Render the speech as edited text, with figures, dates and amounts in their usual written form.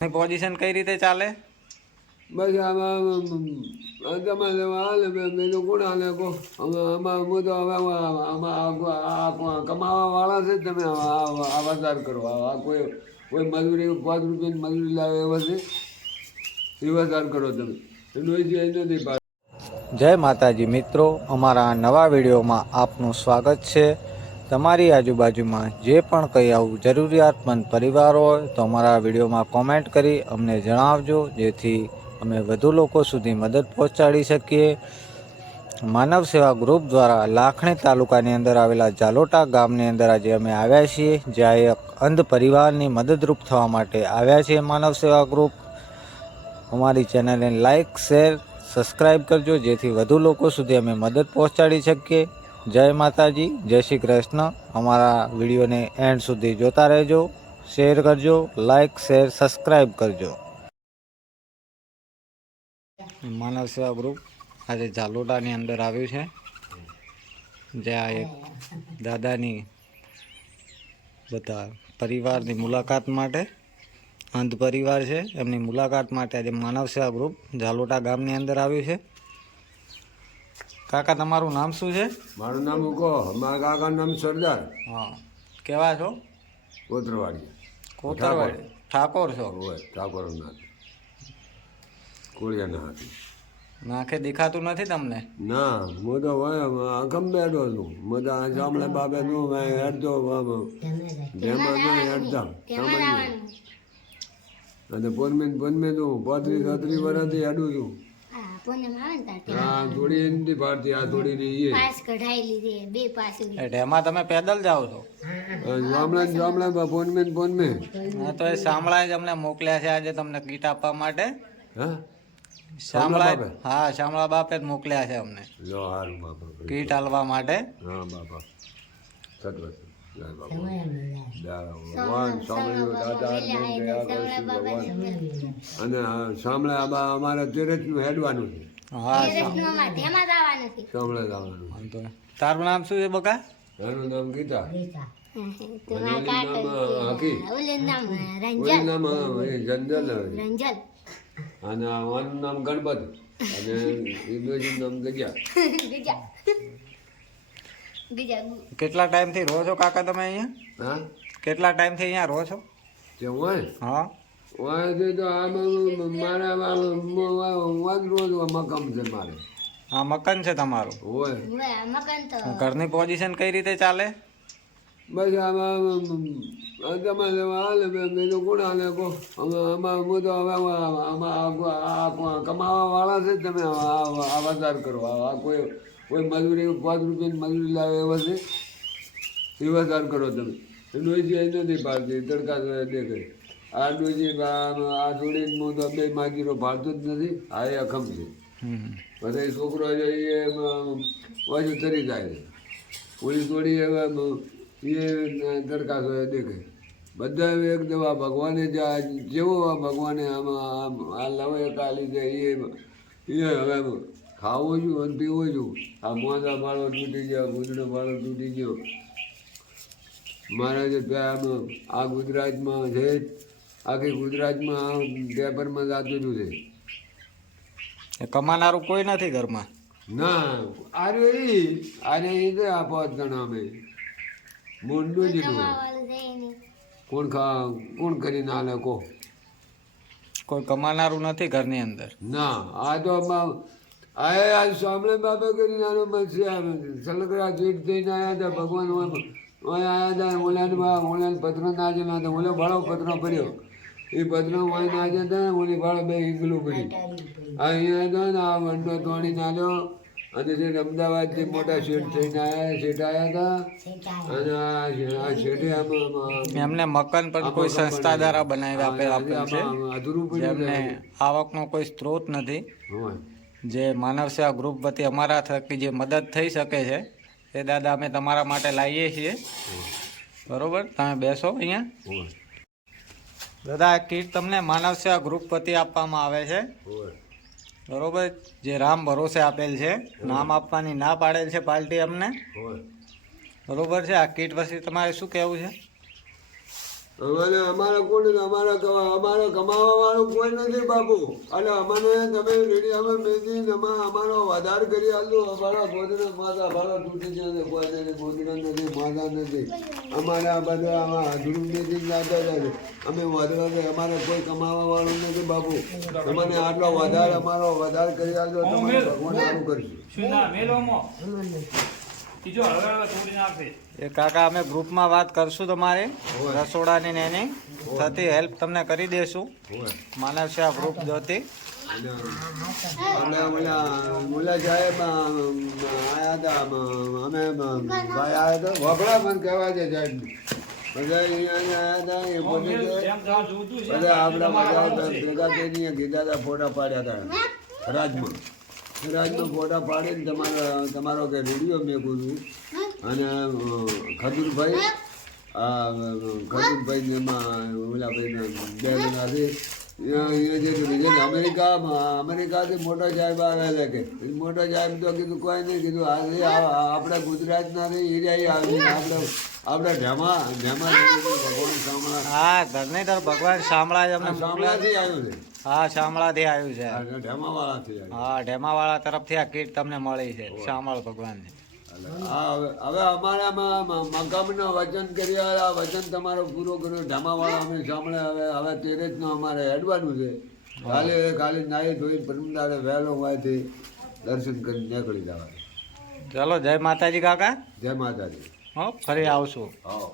Position કઈ રીતે ચાલે? બસ આમાં તમારે હાલે બીજું કોણ હાલે કહો. આમાં હું તો હવે આમાં કમાવા વાળા છે. તમે આ વધાર કરો. આ કોઈ મજૂરી 5 રૂપિયાની મજૂરી લાવે એવા છે એ વધાર કરો તમે. એનું નથી પાડે. જય માતાજી મિત્રો, અમારા નવા વિડીયોમાં આપનું સ્વાગત છે. તમારી આજુબાજુમાં જે પણ કંઈ આવું જરૂરિયાતમંદ પરિવાર હોય તો અમારા વિડીયોમાં કોમેન્ટ કરી અમને જણાવજો, જેથી અમે વધુ લોકો સુધી મદદ પહોંચાડી શકીએ. માનવ સેવા ગ્રુપ દ્વારા લાખણી તાલુકાની અંદર આવેલા જાલોટા ગામની અંદર આજે અમે આવ્યા છીએ, જ્યાં એક અંધ પરિવારની મદદરૂપ થવા માટે આવ્યા છીએ. માનવ સેવા ગ્રુપ અમારી ચેનલને લાઇક, શેર, સબસ્ક્રાઈબ કરજો, જેથી વધુ લોકો સુધી અમે મદદ પહોંચાડી શકીએ. જય માતાજી, જય શ્રી કૃષ્ણ. અમારા વિડીયોને એન્ડ સુધી જોતા રહેજો, શેર કરજો, લાઇક, શેર, સબસ્ક્રાઈબ કરજો. માનવ સેવા ગ્રુપ આજે ઝાલોટાની અંદર આવ્યું છે, જ્યાં એક દાદાની બધા પરિવારની મુલાકાત માટે, અંધ પરિવાર છે એમની મુલાકાત માટે આજે માનવ સેવા ગ્રુપ ઝાલોટા ગામની અંદર આવ્યું છે. કાકા, તમારું નામ શું છે? મારું નામ કહો. મારા કાકાનું નામ સરદાર. હા, કેવા છો? કોતરવાડી. કોતરવાડી ઠાકોર છો? હોય ઠાકોર નાથ, કોળિયાના હાથી. નાખે દેખાતું નથી તમને? ના, હું તો અખમ બેઠો છું. હું તો સાંભળે બાપે નું હેડતો જેમાં હેડતા અને પોનમેન તું 35-36 વર્ષથી હેડું છું. હા, થોડી નથી પાડતી. આ થોડી ની એમાં તમે પેદલ જાઓ છો? જામલા પોનમેન. હા, તો એ શામળાએ જ અમને મોકલ્યા છે આજે તમને કીટ આપવા માટે. હા, શામળા, હા, શામળા બાપે જ મોકલ્યા છે અમને કીટ આલવા માટે. હા બાપા, અને સાંભળે અમારે તીરથ નું હેડવાનું છે. હા, સાંભળે જવાનું. તારું નામ શું છે બકા? એનું નામ ગીતા. જંજલ અને આનું નામ ગણપત અને બીજું નામ ગજા. કેટલા ટાઈમથી રહો છો કાકા તમે અહીંયા? હા, કેટલા ટાઈમથી અહીંયા રહો છો? હા, વાંથી તો આમાં મારા રોજ મકામ છે મારે. હા, મકાન છે તમારું? હોય. ઘરની પોઝિશન કઈ રીતે ચાલે? બસ આમાં તમારે હાલે બીજું કોણ હાલે કહો. આમાં હું તો હવે આમાં કમાવા વાળા છે. તમે આ વધાર કરો. આ કોઈ મજૂરી 5 રૂપિયાની મજૂરી લાવે એવા છે એ વધાર કરો તમે. એનું નથી પાડતી. તડકા દેખે આ ડોજી આ જોડીને હું તો 2 માગીરો પાડતો જ નથી. આ એ અખમ છે. બધા છોકરો છે એ બાજુ તરી જાય છે. ઓલી જોડી હવે એ તડકા દેખે. બધા એક દવા ભગવાને જેવો ભગવાને આમાં આ લવે કાલી છે એ હવે ખાવું છું અને પીવું છું. આ મોજા બાળો તૂટી ગયો, ગુજડો બાળો તૂટી ગયો. મારે જે આ ગુજરાતમાં છે, આખી ગુજરાતમાં પેપરમાં જાતું છે. કમાનારું કોઈ નથી ઘરમાં? ના, આરે એ છે. આ 5 જણા અમે મોંડું જીધું. કોણ કરીને હાલે કહો. કોઈ કમાનારું નથી ઘરની અંદર? ના, આ તો આ સાંભળે બાબા કરીને આનો સલગરા ચીટ થઈને આવ્યા હતા. ભગવાન આવ્યા હતા. ઓલાને પત્ર નાચેલા હતા. ઓલો ભાડો પત્ર પડ્યો. એ પત્ર વાય નાચ્યા હતા. ઓલી ભાડો 2 ઈંગલું પડી. અહીંયા હતા ને આ વંડો તોડી નાખ્યો. અને જે અમદાવાદથી મોટા શેઠ થઈને શેઠ આવ્યા હતા. અને આ શેઠે એમને મકાન પણ કોઈ સંસ્થા દ્વારા બનાવી આપેલ છે, જેમને આવકનો કોઈ સ્ત્રોત નથી. જે માનવ સેવા ગ્રુપ વતી અમારા થકી જે મદદ થઈ શકે છે એ દાદા અમે તમારા માટે લાવીએ છીએ. બરોબર, તમે બેસો અહીંયા. દાદા, આ કીટ તમને માનવ સેવા ગ્રુપ વતી આપવામાં આવે છે. બરોબર, જે રામ ભરોસે આપેલ છે. નામ આપવાની ના પાડેલ છે પાર્ટી અમને. બરોબર છે. આ કીટ પછી તમારે શું કહેવું છે? અમારા કોણ અમારા કમાવા વાળું કોઈ નથી બાપુ. અને અમને તમે મીડિયામાં મેથી અમારો વધાર કરી આલો. અમારા ગોદડા માથા ભાડો તૂટી જાય કોઈ નથી, ગોદડા નથી, માથા નથી. અમારે આ બધા આમાં હાજરું મેથી નાતા જાય. અમે વધારે અમારે કોઈ કમાવા વાળું નથી બાપુ. તમને આટલો વધારે અમારો વધાર કરી આલો તમારે ભગવાન સારું કરશે. એ કાકા અમે ગ્રુપમાં વાત કરશું તમારે રસોડાની ને એની થતી હેલ્પ તમને કરી દેશું માનવ સેવા ગ્રુપ જોતી. અને ઓલા સાહેબ આયા હતા અમે ભાઈ આવ્યા હતા વપડા મને કહેવા છે સાહેબ બધા અહીંયા આવ્યા હતા એ પોતે બધા આપણા બધા ભેગા થઈને કીધા હતા ફોટા પાડ્યા હતા રાજમાં ફોટા પાડીને તમારો કે રેડિયો મેકું છું. અને ખજૂરભાઈ એમાં ઓલા ભાઈ બે જણા છે અમેરિકાથી મોટો સાહેબ આવેલા કે મોટો સાહેબ તો કીધું કોઈ નહીં કીધું આપણા ગુજરાતના આપણે ભગવાન શામળા હા ધરણીધર ભગવાન શામળા જ અમને શામળાથી આવ્યું છે. હા શામળાથી આવ્યું છે. ઢેમાવાળાથી આવ્યું. હા ઢેમાવાળા તરફથી આ કીટ તમને મળી છે શામળ ભગવાનની. હવે અમારા મકામનું વચન કર્યા આ વચન તમારો પૂરો કર્યો. ઢામાવાળા અમે સાંભળે હવે તેરેજનું અમારે હેડવાનું છે. ખાલી નાહી ધોઈ પરમદારે વહેલો હોયથી દર્શન કરી નીકળી જવાનું. ચલો જય માતાજી કાકા. જય માતાજી. હો ફરી આવશું. હા.